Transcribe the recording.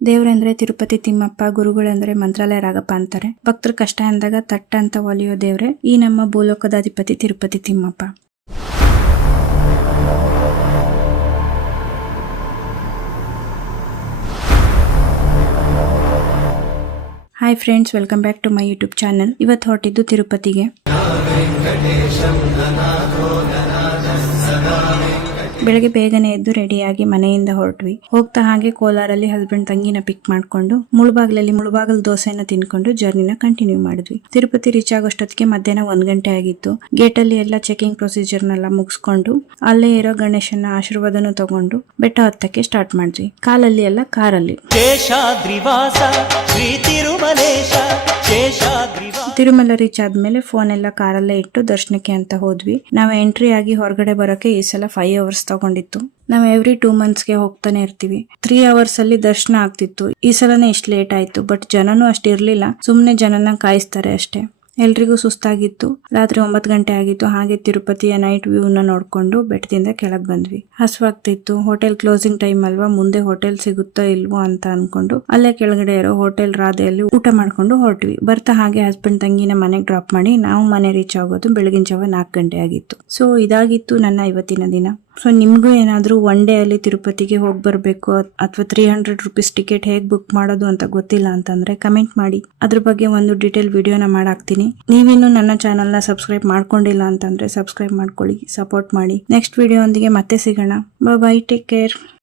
ದೇವ್ರಂದ್ರೆ ತಿರುಪತಿ ತಿಮ್ಮಪ್ಪ, ಗುರುಗಳಂದ್ರೆ ಮಂತ್ರಾಲಯ ರಾಗಪ್ಪ ಅಂತಾರೆ. ಭಕ್ತರ ಕಷ್ಟ ಅಂದಾಗ ತಟ್ಟ ಅಂತ ಒಲಿಯೋ ದೇವ್ರೆ ಈ ನಮ್ಮ ಭೂಲೋಕದ ಅಧಿಪತಿ Tirupati Timmappa. Hi friends, welcome back to my YouTube channel. ಇವತ್ತು ಹೊರಟಿದ್ದು ತಿರುಪತಿಗೆ. ಬೆಳಗ್ಗೆ ಬೇಗನೆ ಎದ್ದು ರೆಡಿಯಾಗಿ ಮನೆಯಿಂದ ಹೊರಟ್ವಿ. ಹೋಗ್ತಾ ಹಾಗೆ ಕೋಲಾರಲ್ಲಿ ಹಸ್ಬೆಂಡ್ ತಂಗಿನ ಪಿಕ್ ಮಾಡ್ಕೊಂಡು ಮುಳುಬಾಗಲ್ ದೋಸೆನ ತಿನ್ಕೊಂಡು ಜರ್ನಿನ ಕಂಟಿನ್ಯೂ ಮಾಡಿದ್ವಿ. ತಿರುಪತಿ ರೀಚ್ ಆಗೋಷ್ಟೊತ್ತಿಗೆ ಮಧ್ಯಾಹ್ನ 1 ಗಂಟೆ ಆಗಿತ್ತು. ಗೇಟ್ ಅಲ್ಲಿ ಎಲ್ಲ ಚೆಕಿಂಗ್ ಪ್ರೊಸೀಜರ್ನೆಲ್ಲ ಮುಗಿಸ್ಕೊಂಡು ಅಲ್ಲೇ ಇರೋ ಗಣೇಶನ ಆಶೀರ್ವಾದನು ತಗೊಂಡು ಬೆಟ್ಟ ಹತ್ತಕ್ಕೆ ಸ್ಟಾರ್ಟ್ ಮಾಡಿದ್ವಿ. ಕಾಲಲ್ಲಿ ಎಲ್ಲ ಕಾರಲ್ಲಿ. ತಿರುಮಲ ರೀಚ್ ಆದ್ಮೇಲೆ ಫೋನ್ ಎಲ್ಲ ಕಾರಲ್ಲೇ ಇಟ್ಟು ದರ್ಶನಕ್ಕೆ ಅಂತ ಹೋದ್ವಿ. ನಾವು ಎಂಟ್ರಿ ಆಗಿ ಹೊರಗಡೆ ಬರೋಕೆ ಈ ಸಲ 5 ಅವರ್ಸ್ ತಗೊಂಡಿತ್ತು. ನಾವು ಎವ್ರಿ 2 ಮಂತ್ಸ್ಗೆ ಹೋಗ್ತಾನೆ ಇರ್ತೀವಿ. 3 ಅವರ್ಸ್ ಅಲ್ಲಿ ದರ್ಶನ ಆಗ್ತಿತ್ತು. ಈ ಸಲನೇ ಇಷ್ಟು ಲೇಟ್ ಆಯ್ತು. ಬಟ್ ಜನನೂ ಅಷ್ಟಿರ್ಲಿಲ್ಲ, ಸುಮ್ನೆ ಜನನ ಕಾಯಿಸ್ತಾರೆ ಅಷ್ಟೇ. ಎಲ್ರಿಗೂ ಸುಸ್ತಾಗಿತ್ತು. ರಾತ್ರಿ 9 ಗಂಟೆ ಆಗಿತ್ತು. ಹಾಗೆ ತಿರುಪತಿಯ ನೈಟ್ ವ್ಯೂ ನ ನೋಡ್ಕೊಂಡು ಬೆಟ್ಟದಿಂದ ಕೆಳಗ್ ಬಂದ್ವಿ. ಹಸುವಾಗ್ತಿತ್ತು. ಹೋಟೆಲ್ ಕ್ಲೋಸಿಂಗ್ ಟೈಮ್ ಅಲ್ವಾ, ಮುಂದೆ ಹೋಟೆಲ್ ಸಿಗುತ್ತೋ ಇಲ್ವೋ ಅಂತ ಅನ್ಕೊಂಡು ಅಲ್ಲೇ ಕೆಳಗಡೆ ಇರೋ ಹೋಟೆಲ್ ರಾಧೆಯಲ್ಲಿ ಊಟ ಮಾಡ್ಕೊಂಡು ಹೊರಟ್ವಿ. ಬರ್ತಾ ಹಾಗೆ ಹಸ್ಬೆಂಡ್ ತಂಗಿನ ಮನೆಗೆ ಡ್ರಾಪ್ ಮಾಡಿ ನಾವು ಮನೆ ರೀಚ್ ಆಗೋದು ಬೆಳಗಿನ ಜಾವ 4 ಗಂಟೆ ಆಗಿತ್ತು. ಸೊ ಇದಾಗಿತ್ತು ನನ್ನ ಇವತ್ತಿನ ದಿನ. ಸೊ ನಿಮ್ಗೂ ಏನಾದ್ರೂ 1 ಡೇ ಅಲ್ಲಿ ತಿರುಪತಿಗೆ ಹೋಗಿ ಬರ್ಬೇಕು ಅಥವಾ 300 ರೂಪೀಸ್ ಟಿಕೆಟ್ ಹೇಗ್ ಬುಕ್ ಮಾಡೋದು ಅಂತ ಗೊತ್ತಿಲ್ಲ ಅಂತಂದ್ರೆ ಕಮೆಂಟ್ ಮಾಡಿ. ಅದ್ರ ಬಗ್ಗೆ ಒಂದು ಡೀಟೇಲ್ ವಿಡಿಯೋನ ಮಾಡಾಕ್ತೀನಿ. ನೀವಿನ್ನು ನನ್ನ ಚಾನೆಲ್ ನ ಸಬ್ಸ್ಕ್ರೈಬ್ ಮಾಡ್ಕೊಂಡಿಲ್ಲ ಅಂತಂದ್ರೆ ಸಬ್ಸ್ಕ್ರೈಬ್ ಮಾಡ್ಕೊಳ್ಳಿ, ಸಪೋರ್ಟ್ ಮಾಡಿ. ನೆಕ್ಸ್ಟ್ ವಿಡಿಯೋ ಒಂದಿಗೆ ಮತ್ತೆ ಸಿಗೋಣ. By, take care.